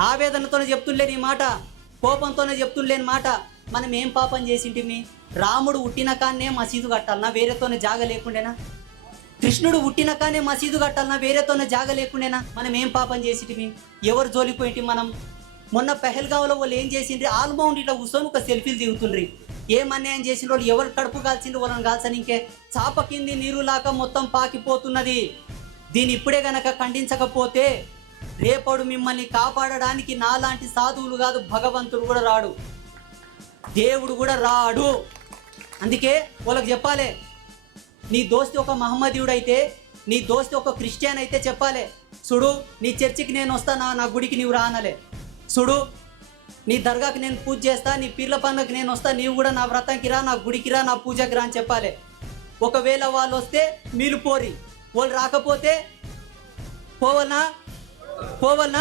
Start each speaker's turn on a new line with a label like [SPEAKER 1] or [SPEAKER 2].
[SPEAKER 1] ఆవేదనతోనే చెప్తులేని మాట కోపంతోనే చెప్తులేని మాట. మనం ఏం పాపం చేసింటిమి? రాముడు పుట్టిన కాన్నే మసీదు కట్టాలనా? వేరేతోనే జాగ లేకుండేనా? కృష్ణుడు పుట్టిన కానే మసీదు కట్టాలనా? వేరేతోనే జాగ లేకుండేనా? మనం ఏం పాపం చేసింటిమి? ఎవరు జోలిపోయింటి మనం? మొన్న పెహల్గావ్లో వాళ్ళు ఏం చేసిండ్రి? ఆల్మౌండ్ ఇట్లా కూర్చొని ఒక సెల్ఫీలు దిగుతుండ్రి. ఏం అన్యాయం చేసిన వాళ్ళు? ఎవరు కడుపు కాల్చిండ్రు? వాళ్ళని కాల్చని ఇంకే చాప కింది నీరు లాగా మొత్తం పాకిపోతున్నది. దీన్ని ఇప్పుడే గనక ఖండించకపోతే రేపడు మిమ్మల్ని కాపాడడానికి నాలాంటి సాధువులు కాదు భగవంతుడు కూడా రాడు. దేవుడు కూడా రాడు. అందుకే వాళ్ళకి చెప్పాలి. నీ దోస్తి ఒక మహమ్మదీయుడు అయితే నీ దోస్తి ఒక క్రిస్టియన్ అయితే చెప్పాలి. చూడు నీ చర్చికి నేను వస్తానా నా గుడికి నీవు రానలే. చూడు నీ దర్గాకి నేను పూజ చేస్తా నీ పీర్ల పండుగకి నేను వస్తా నీవు కూడా నా వ్రతంకి రా నా గుడికి రా నా పూజకి రా అని చెప్పాలి. ఒకవేళ వాళ్ళు వస్తే మీరు పోరి. వాళ్ళు రాకపోతే పోవనా? ಕೋವನ್ನ